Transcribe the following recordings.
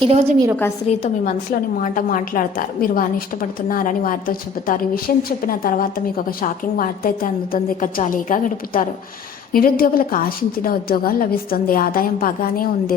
ఈరోజు మీరు ఒక స్త్రీతో మీ మనసులోని మాట మాట్లాడతారు. మీరు వారిని ఇష్టపడుతున్నారని వారితో చెబుతారు. ఈ విషయం చెప్పిన తర్వాత మీకు ఒక షాకింగ్ వార్త అయితే అందుతుంది. ఇక జాలీగా గడుపుతారు. నిరుద్యోగులకు ఆశించిన ఉద్యోగాలు లభిస్తుంది. ఆదాయం బాగానే ఉంది.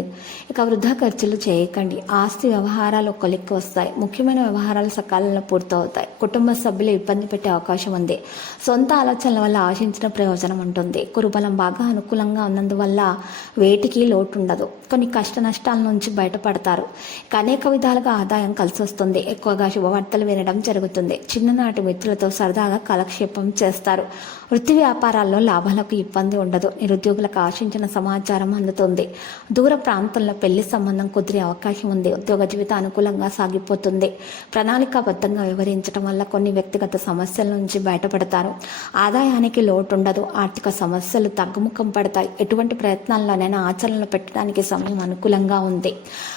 ఇక వృధా ఖర్చులు చేయకండి. ఆస్తి వ్యవహారాలు కొలిక్కి వస్తాయి. ముఖ్యమైన వ్యవహారాలు సకాలంలో పూర్తవుతాయి. కుటుంబ సభ్యులు ఇబ్బంది పెట్టే అవకాశం ఉంది. సొంత ఆలోచనల వల్ల ఆశించిన ప్రయోజనం ఉంటుంది. కురుబలం బాగా అనుకూలంగా ఉన్నందువల్ల వేటికి లోటు ఉండదు కొన్ని కష్ట నష్టాల నుంచి బయటపడతారు. ఇక అనేక విధాలుగా ఆదాయం కలిసి వస్తుంది. ఎక్కువగా శుభవార్తలు వినడం జరుగుతుంది. చిన్ననాటి మిత్రులతో సరదాగా కాలక్షేపం చేస్తారు. వృత్తి వ్యాపారాల్లో లాభాలకు ఇబ్బంది ఉండదు. నిరుద్యోగులకు ఆశించిన సమాచారం అందుతుంది. దూర ప్రాంతంలో పెళ్ళి సంబంధం కుదిరే అవకాశం ఉంది. ఉద్యోగ జీవితం అనుకూలంగా సాగిపోతుంది. ప్రణాళికాబద్ధంగా వివరించడం వల్ల కొన్ని వ్యక్తిగత సమస్యల నుంచి బయటపడతారు. ఆదాయానికి లోటు ఉండదు ఆర్థిక సమస్యలు తగ్గుముఖం పడతాయి. ఎటువంటి ప్రయత్నాల్లోనైనా ఆచరణలో పెట్టడానికి సమయం అనుకూలంగా ఉంది.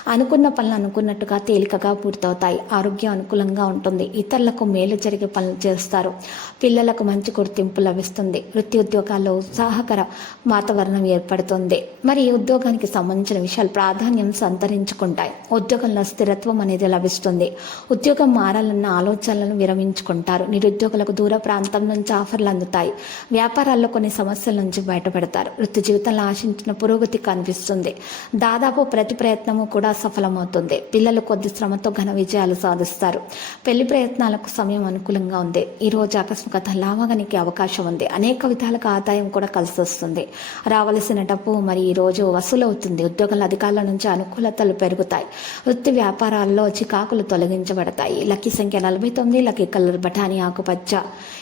అనుకున్న పనులు అనుకున్నట్టుగా తేలికగా పూర్తవుతాయి. ఆరోగ్యం అనుకూలంగా ఉంటుంది. ఇతరులకు మేలు జరిగే పనులు చేస్తారు. పిల్లలకు మంచి గుర్తింపు లభిస్తుంది వృత్తి ఉద్యోగాల్లో ఉత్సాహకర వాతావరణం ఏర్పడుతుంది. మరి ఉద్యోగానికి సంబంధించిన విషయాలు ప్రాధాన్యం సంతరించుకుంటాయి. ఉద్యోగంలో స్థిరత్వం అనేది లభిస్తుంది. ఉద్యోగం మారాలన్న ఆలోచనలను విరమించుకుంటారు. నిరుద్యోగులకు దూర ప్రాంతం నుంచి ఆఫర్లు అందుతాయి. వ్యాపారాల్లో కొన్ని సమస్యల నుంచి బయటపడతారు. వృత్తి జీవితంలో ఆశించిన పురోగతి కనిపిస్తుంది. దాదాపు ప్రతి ప్రయత్నము కూడా సఫలమవుతుంది. పిల్లలు కొద్ది శ్రమతో ఘన విజయాలు సాధిస్తారు. పెళ్ళి ప్రయత్నాలకు సమయం అనుకూలంగా ఉంది. ఈ రోజు ఆకస్మికత లాభానికి అవకాశం ఉంది. అనేక విధాలుగా ఆదాయం కూడా కలిసి వస్తుంది రావలసిన డబ్బు మరి ఈ రోజు వసూలవుతుంది. ఉద్యోగుల అధికారుల నుంచి అనుకూలతలు పెరుగుతాయి. వృత్తి వ్యాపారాల్లో చికాకులు తొలగించబడతాయి. లక్కీ సంఖ్య నలభై తొమ్మిది లక్కీ కలర్ బఠానీ ఆకుపచ్చ.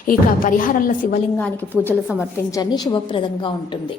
ఇక పరిహారంలో శివలింగానికి పూజలు సమర్పించండి. శుభప్రదంగా ఉంటుంది.